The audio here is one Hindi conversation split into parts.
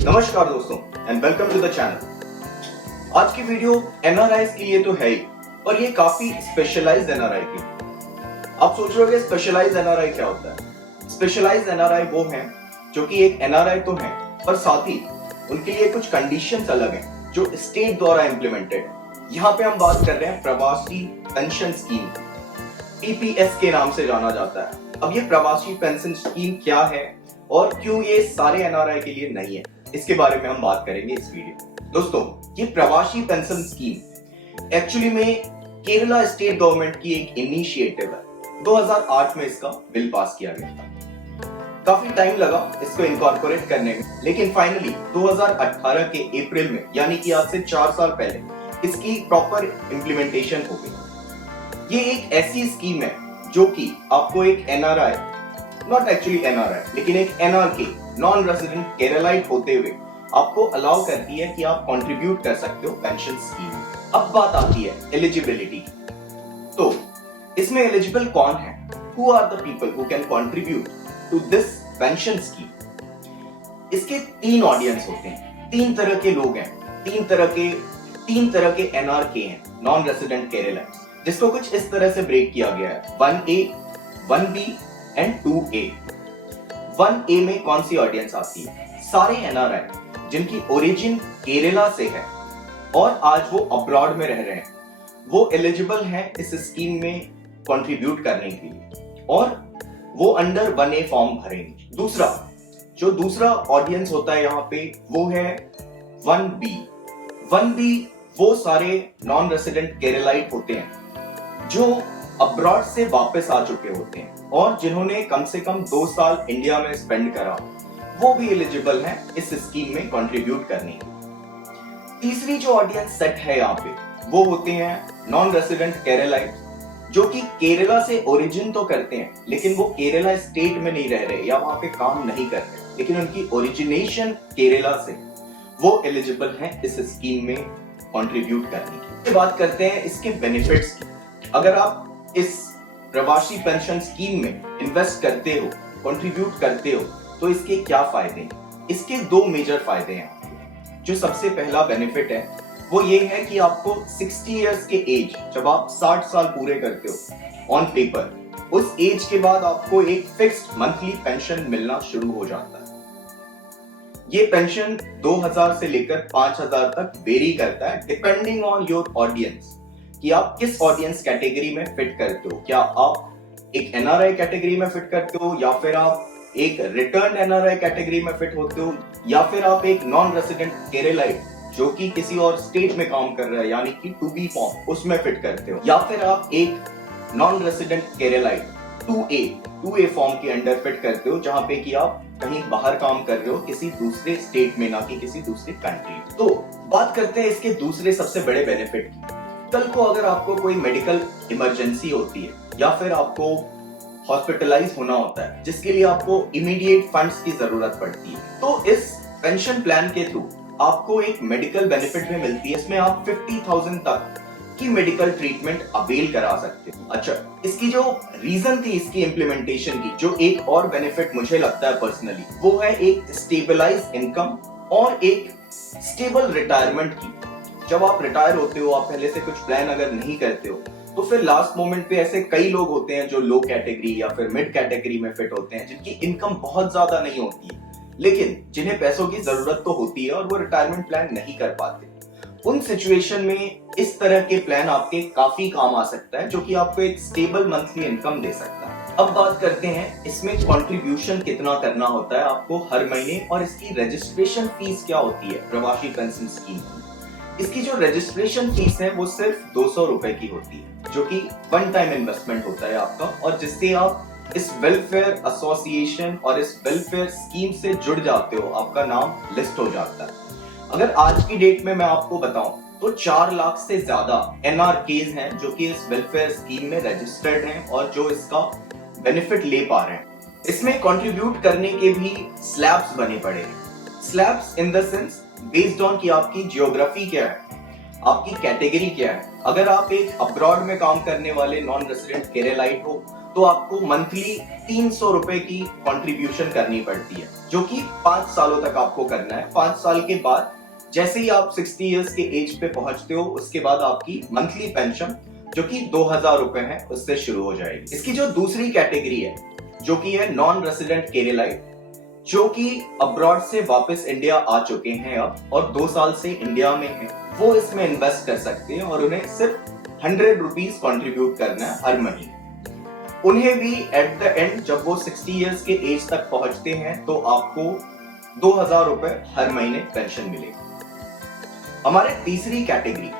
नमस्कार दोस्तों and welcome to the channel. आज की वीडियो एनआरआईज के लिए तो है ही, और ये काफी स्पेशलाइज्ड एनआरआई की। आप सोच रहे हो स्पेशलाइज्ड एनआरआई क्या होता है? स्पेशलाइज्ड एनआरआई वो हैं जो कि एक एनआरआई तो हैं, पर साथ ही उनके लिए कुछ कंडीशंस अलग हैं जो स्टेट द्वारा इंप्लीमेंटेड है। यहाँ पे हम बात कर रहे हैं प्रवासी पेंशन स्कीम, पीपीएस के नाम से जाना जाता है। अब ये प्रवासी पेंशन स्कीम क्या है और क्यों ये सारे एनआरआई के लिए नहीं है, इसके बारे में हम बात करेंगे इस वीडियो। दोस्तों, ये प्रवासी पेंशन स्कीम एक्चुअली में केरला स्टेट गवर्नमेंट की एक इनिशिएटिव है। 2008 में इसका बिल पास किया गया था। काफी टाइम लगा इसको इनकॉर्पोरेट करने में, लेकिन फाइनली 2018 के अप्रैल में, यानी कि आज से 4 साल पहले, इसकी प्रॉपर इंप्लीमेंटेशन हो गई। ये एक ऐसी स्कीम है जो कि आपको एक एनआरआई, नॉट एक्चुअली एनआरआई, लेकिन एक एनआरके, नॉन रेजिडेंट केरलाइट होते हुए आपको अलाउ करती है कि आप कंट्रीब्यूट कर सकते हो पेंशन स्कीम में। अब बात आती है एलिजिबिलिटी की। तो इसमें एलिजिबल कौन है? Who are the people who can contribute to this pension scheme? इसके 3 ऑडियंस होते हैं, 3 तरह के लोग हैं, 3 तरह के एनआरके हैं, नॉन रेजिडेंट केरलाइट्स, जिसको कुछ इस तरह से ब्रेक किया गया है 1A, 1B and 2A। 1A में कौन सी ऑडियंस आती है? सारे एनआरआई जिनकी ओरिजिन केरला से है और आज वो अब्रॉड में रह रहे हैं, वो एलिजिबल हैं इस स्कीम में कंट्रीब्यूट करने के लिए, और वो अंडर 1A फॉर्म भरेंगे। दूसरा ऑडियंस होता है यहाँ पे, वो है 1B। 1B वो सारे नॉन रेजिडेंट केरलाइट होते हैं जो अब्रॉड से वापस आ चुके होते हैं और जिन्होंने कम से कम 2 साल इंडिया में स्पेंड करा, वो भी एलिजिबल हैं इस स्कीम में कंट्रीब्यूट करने की। तीसरी जो ऑडियंस सेट है यहाँ पे, वो होते हैं नॉन रेजिडेंट केरलाइट, जो कि केरला से ओरिजिन तो करते हैं, लेकिन वो केरला स्टेट में नहीं रह रहे या वहां पे काम नहीं कर रहे, लेकिन उनकी ओरिजिनेशन केरला से, वो एलिजिबल हैं इस स्कीम में कंट्रीब्यूट करने की। बात करते हैं इसके बेनिफिट्स की। अगर आप इस प्रवासी पेंशन स्कीम में इन्वेस्ट करते हो, कंट्रीब्यूट करते हो, तो इसके क्या फायदे हैं? इसके 2 मेजर फायदे हैं। जो सबसे पहला बेनिफिट है वो ये है कि आपको 60 इयर्स के एज, जब आप 60 साल पूरे करते हो ऑन पेपर, उस एज के बाद आपको एक फिक्स्ड मंथली पेंशन मिलना शुरू हो जाता है। ये पेंशन 2000 से लेकर 5000 तक वेरी करता है डिपेंडिंग ऑन योर ऑडियंस, कि आप किस ऑडियंस कैटेगरी में फिट करते हो। क्या आप एक एनआरआई कैटेगरी में फिट करते हो, या फिर आप एक रिटर्न एनआरआई कैटेगरी में फिट होते हो, या फिर आप एक नॉन रेजिडेंट केरलाइट जो कि किसी और स्टेट में काम कर रहा है, यानी कि 2B फॉर्म, उसमें फिट करते हो, या फिर आप एक non resident Keralite 2A form के अंडर फिट करते हो, जहां पे कि आप कहीं बाहर काम कर रहे हो, किसी दूसरे स्टेट में, ना कि किसी दूसरे कंट्री। तो बात करते हैं इसके दूसरे सबसे बड़े बेनिफिट की। कल को अगर आपको कोई मेडिकल इमरजेंसी होती है या फिर आपको हॉस्पिटलाइज होना होता है, जिसके लिए आपको इमीडिएट फंड्स की जरूरत पड़ती है, तो इस पेंशन प्लान के थ्रू आपको एक मेडिकल बेनिफिट भी मिलती है। इसमें आप 50,000 तक की मेडिकल ट्रीटमेंट अवेल करा सकते हो। अच्छा, इसकी जो रीजन थी इसकी इंप्लीमेंटेशन की, जो एक और बेनिफिट मुझे लगता है पर्सनली, वो है एक स्टेबलाइज इनकम और एक स्टेबल रिटायरमेंट की। जब आप रिटायर होते हो, आप पहले से कुछ प्लान अगर नहीं करते हो, तो फिर लास्ट मोमेंट पे ऐसे कई लोग होते हैं जो लो कैटेगरी या फिर मिड कैटेगरी में फिट होते हैं, जिनकी इनकम बहुत ज्यादा नहीं होती है, लेकिन जिन्हें पैसों की जरूरत तो होती है और वो रिटायरमेंट प्लान नहीं कर पाते। उन सिचुएशन में इस तरह के प्लान आपके काफी काम आ सकता है, जो कि आपको एक स्टेबल मंथली इनकम दे सकता है। अब बात करते हैं इसमें कंट्रीब्यूशन कितना करना होता है आपको हर महीने, और इसकी रजिस्ट्रेशन फीस क्या होती है प्रवासी पेंशन स्कीम की। इसकी जो रजिस्ट्रेशन फीस है वो सिर्फ 200 रुपए की होती है, जो कि वन टाइम इन्वेस्टमेंट होता है आपका, और जिससे आप इस वेलफेयर एसोसिएशन और इस वेलफेयर स्कीम से जुड़ जाते हो, आपका नाम लिस्ट हो जाता है। अगर आज की डेट में मैं आपको बताऊं तो 4 लाख से ज्यादा एनआरकेज हैं जो कि इस वेलफेयर स्कीम में रजिस्टर्ड हैं और जो इसका बेनिफिट ले पा रहे हैं। इसमें कंट्रीब्यूट करने के भी स्लैब्स बने पड़े हैं। Slabs in the sense based on कि आपकी जियोग्राफी क्या है, आपकी कैटेगरी क्या है। अगर आप एक अब्रॉड में काम करने वाले नॉन रेसिडेंट केरलाइट हो तो आपको मंथली 300 रुपए की कंट्रीब्यूशन करनी पड़ती है, जो कि 5 सालों तक आपको करना है। 5 साल के बाद जैसे ही आप 60 इयर्स के एज पे पहुंचते हो, उसके बाद आपकी मंथली पेंशन जो कि 2000 रुपए है उससे शुरू हो जाएगी। इसकी जो दूसरी कैटेगरी है जो कि है नॉन रेसिडेंट केरलाइट, जो कि अब्रॉड से वापस इंडिया आ चुके हैं अब और 2 साल से इंडिया में हैं, वो इसमें इन्वेस्ट कर सकते हैं और उन्हें सिर्फ 100 रुपीज कॉन्ट्रीब्यूट करना है हर महीने। उन्हें भी एट द एंड जब वो 60 इयर्स के एज तक पहुंचते हैं तो आपको 2000 रुपए हर महीने पेंशन मिलेगी। हमारे तीसरी कैटेगरी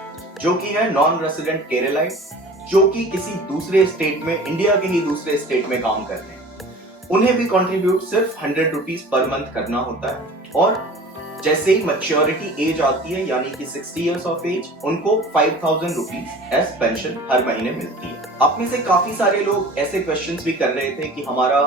जो कि है नॉन रेसिडेंट केरलाइट, जो कि किसी दूसरे स्टेट में, इंडिया के ही दूसरे स्टेट में काम कर रहे हैं, उन्हें भी कंट्रीब्यूट सिर्फ 100 रुपीज पर मंथ करना होता है और जैसे ही मैच्योरिटी एज आती है यानी कि 60 इयर्स ऑफ एज, उनको 5000 रुपीज एज पेंशन हर महीने मिलती है। आप में से काफी सारे लोग ऐसे क्वेश्चंस भी कर रहे थे कि हमारा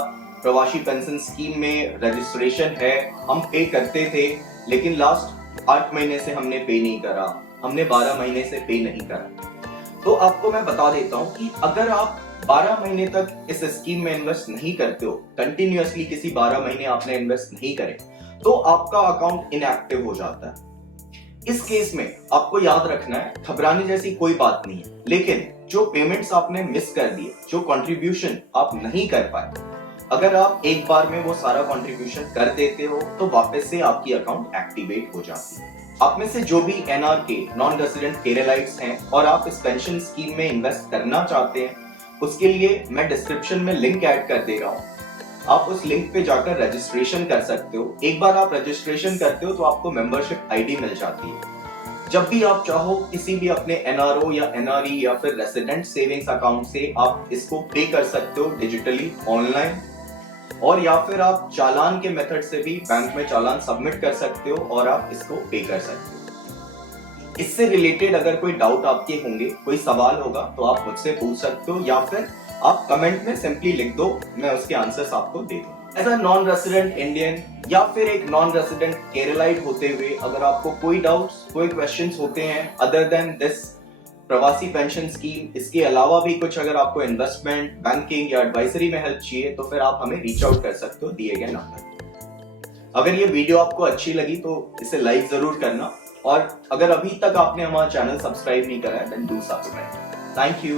प्रवासी पेंशन स्कीम में रजिस्ट्रेशन है, हम पे करते थे लेकिन लास्ट 8 महीने से हमने पे नहीं करा, हमने 12 महीने से पे नहीं करा। तो आपको मैं बता देता हूं कि अगर आप 12 महीने तक इस स्कीम में इन्वेस्ट नहीं करते हो, कंटिन्यूअसली किसी 12 महीने आपने इन्वेस्ट नहीं करे, तो आपका अकाउंट इनएक्टिव हो जाता है। इस केस में आपको याद रखना है, घबराने जैसी कोई बात नहीं है, लेकिन जो पेमेंट्स आपने मिस कर दिए, जो कंट्रीब्यूशन आप नहीं कर पाए, अगर आप एक बार में वो सारा कंट्रीब्यूशन कर देते हो तो वापस से आपकी अकाउंट एक्टिवेट हो जाती है। आप में से जो भी एनआरके नॉन रेसिडेंट केरलाइट्स हैं और आप इस पेंशन स्कीम में इन्वेस्ट करना चाहते हैं, उसके लिए मैं डिस्क्रिप्शन में लिंक ऐड कर दे रहा हूँ। आप उस लिंक पे जाकर रजिस्ट्रेशन कर सकते हो। एक बार आप रजिस्ट्रेशन करते हो तो आपको मेंबरशिप आईडी मिल जाती है। जब भी आप चाहो किसी भी अपने एनआरओ या एनआरई या फिर रेसिडेंट सेविंग्स अकाउंट से आप इसको पे कर सकते हो डिजिटली, ऑनलाइन, और या फिर आप चालान के मेथड से भी बैंक में चालान सबमिट कर सकते हो और आप इसको पे कर सकते हो। इससे रिलेटेड अगर कोई डाउट आपके होंगे, कोई सवाल होगा तो आप मुझसे पूछ सकते हो या फिर आप कमेंट में सिंपली लिख दो, मैं उसके आंसर्स आपको दे दूं। As a non resident Indian या फिर एक नॉन रेसिडेंट केरलाइट होते हुए अगर आपको कोई डाउट्स, कोई क्वेश्चंस होते हैं अदर देन दिस प्रवासी पेंशन स्कीम, इसके अलावा भी कुछ अगर आपको इन्वेस्टमेंट, बैंकिंग या एडवाइजरी में हेल्प चाहिए तो फिर आप हमें रीच आउट कर सकते हो दिए गए नंबर। अगर ये वीडियो आपको अच्छी लगी तो इसे लाइक जरूर करना और अगर अभी तक आपने हमारा चैनल सब्सक्राइब नहीं करा है then do subscribe. Thank you.